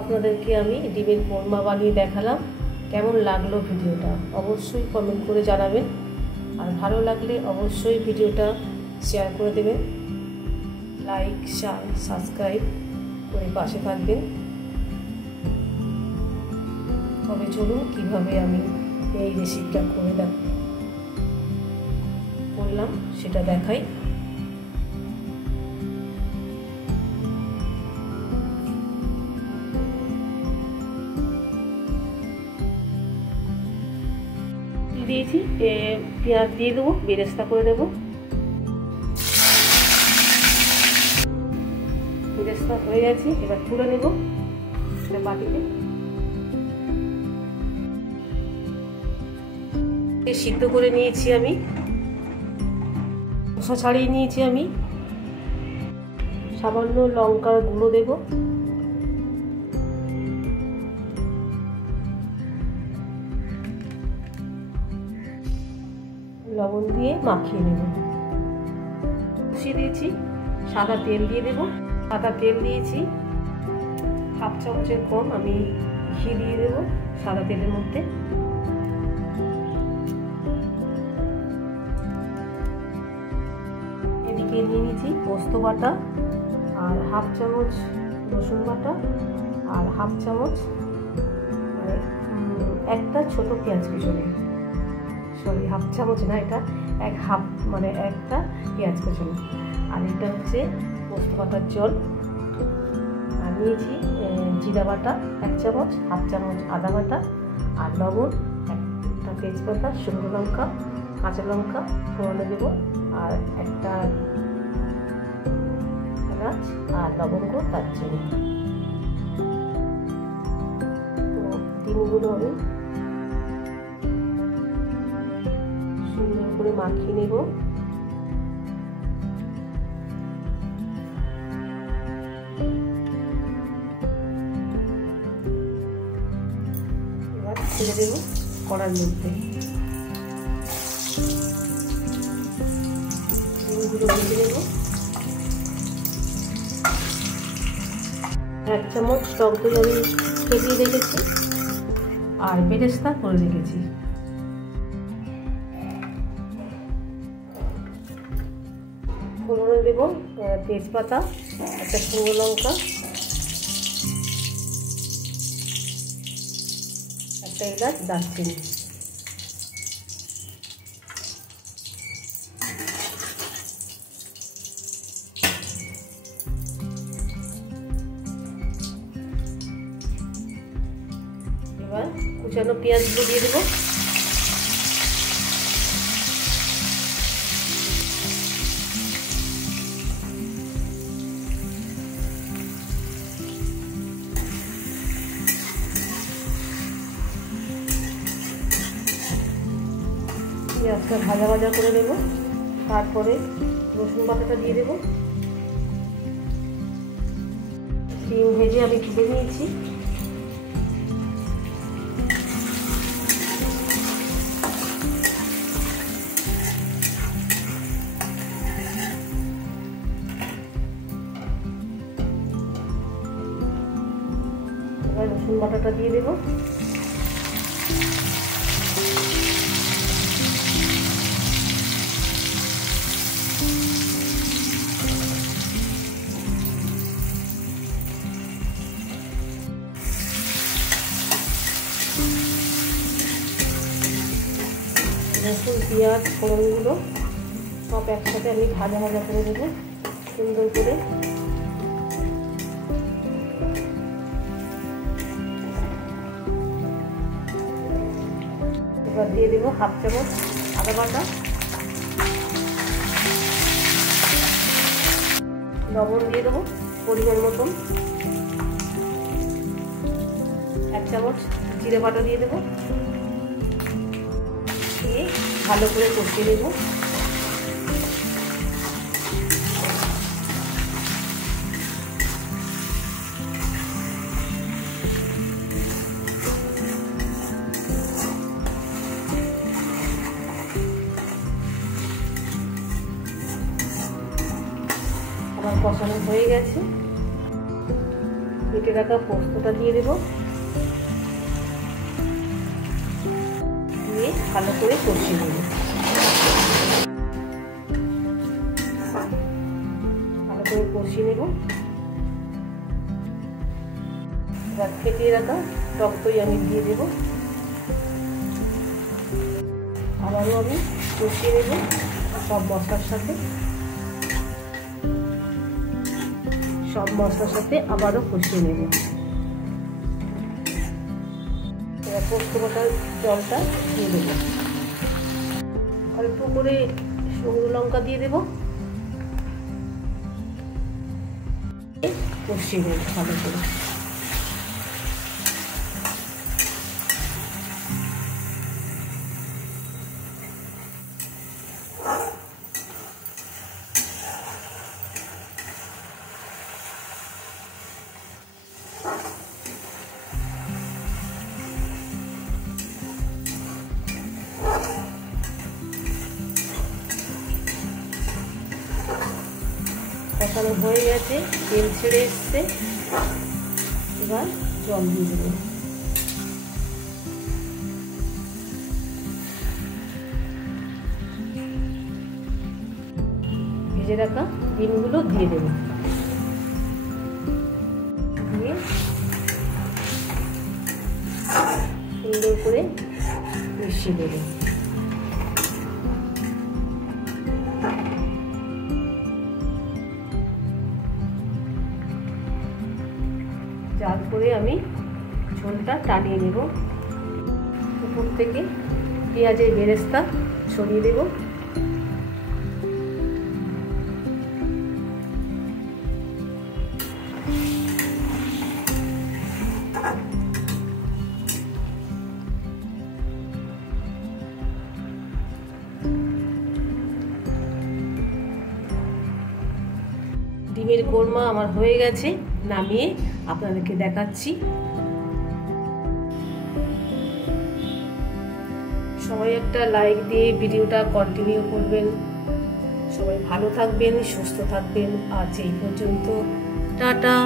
আপনাদেরকে আমি ডিমের কোরমা বানিয়ে দেখালাম। কেমন লাগলো ভিডিওটা অবশ্যই কমেন্ট করে জানাবেন, আর ভালো লাগলে অবশ্যই ভিডিওটা শেয়ার করে দেবেন, লাইক শেয়ার সাবস্ক্রাইব করে পাশে থাকবেন। তবে চলুন কীভাবে আমি এই রেসিপিটা করলাম সেটা দেখাই। দিয়েছি, পেঁয়াজ দিয়ে দেবো, বেরেস্তা করে দেবো। বেরেস্তা হয়ে গেছে, এবার তুলে নেব বাটিতে। সিদ্ধ করে নিয়েছি আমি, খোসা ছাড়িয়ে নিয়েছি আমি। সামান্য লঙ্কার গুঁড়ো দেব, লবণ দিয়ে মাখিয়ে নেব। কষিয়ে দিয়েছি, সাদা তেল দিয়ে দেব। সাদা তেল দিয়েছি, হাফ চামচের কম আমি ঘি দিয়ে দেব সাদা তেলের মধ্যে। এদিকে নিয়ে নিয়েছি পোস্ত বাটা, আর হাফ চামচ রসুন বাটা, আর হাফ চামচ একটা ছোট পেঁয়াজ কুচি, সরি হাফ চামচ না, এটা একটা পেঁয়াজ কুচি। আর এটা হচ্ছে পোস্ত বাটার জল। আর নিয়েছি জিরা বাটা 1 চামচ, হাফ চামচ আদা বাটা, আর লবণ, একটা তেজপাতা, শুকনো লঙ্কা, কাঁচা লঙ্কা ফোড়নে দেবো, আর একটা এলাচ আর লবঙ্গ, দারচিনি। তো ডিমগুলো আমি সুন্দর করে মাখিয়ে নেব। এবার ছেড়ে দেবো কড়ার মধ্যে। ডিমগুলো ভেজে নেব। 1 চামচ টক দই আমি ফেটিয়ে রেখেছি, আর বেরেস্তা করে রেখেছি। ফোড়নে দেব তেজপাতা, একটা শুকনো লঙ্কা, একটা এলাচ, দারচিনি। এবার কুচানো পেঁয়াজগুলো দিয়ে দেবো। পেঁয়াজটা ভাজা ভাজা করে নেব। তারপরে রসুন বাটাটা দিয়ে দেবো। ডিম ভেজে আমি তুলে নিয়েছি। এবার রসুন বাটাটা দিয়ে দেবো। রসুন পেঁয়াজ ফোড়নগুলো সব একসাথে আমি ভাজা ভাজা করে দেবো সুন্দর করে। এবার দিয়ে দেবো হাফ চামচ আদা বাটা, লবণ দিয়ে দেবো পরিমাণ মতন, 1 চামচ জিরে বাটা দিয়ে দেবো। দিয়ে ভালো করে কষিয়ে নেব। আমার কষানো হয়ে গেছে। বেটে রাখা পোস্তটা দিয়ে দেবো, দিয়ে ভালো করে কষিয়ে নেব। ভালো করে কষিয়ে নেব। এবার ফেটিয়ে রাখা টক দই আমি দিয়ে দেব, আবারও আমি কষিয়ে নেব সব মশলার সাথে। সব মশলার সাথে আবারও কষিয়ে নেব। এবার পোস্ত বাটার জলটা দিয়ে দেব, অল্প করে শুকনো লঙ্কা দিয়ে দেব, কষিয়ে নেব ভালো করে। কষানো হয়ে গেছে, তেল ছেড়ে এসছে, এবার জল দিয়ে দেবো। ভেজে রাখা ডিমগুলো দিয়ে দেবো, দিয়ে সুন্দর করে মিশিয়ে দেবো। জাল করে আমি ঝোলটা টানিয়ে নেব। উপর থেকে পেঁয়াজের বেরেস্তা ছড়িয়ে দেব। ডিমের কোরমা আমার হয়ে গেছে, নামিয়ে আপনাদেরকে দেখাচ্ছি। সবাই একটা লাইক দিয়ে ভিডিওটা কন্টিনিউ করবেন। সবাই ভালো থাকবেন, সুস্থ থাকবেন। আজ এই পর্যন্ত, টাটা।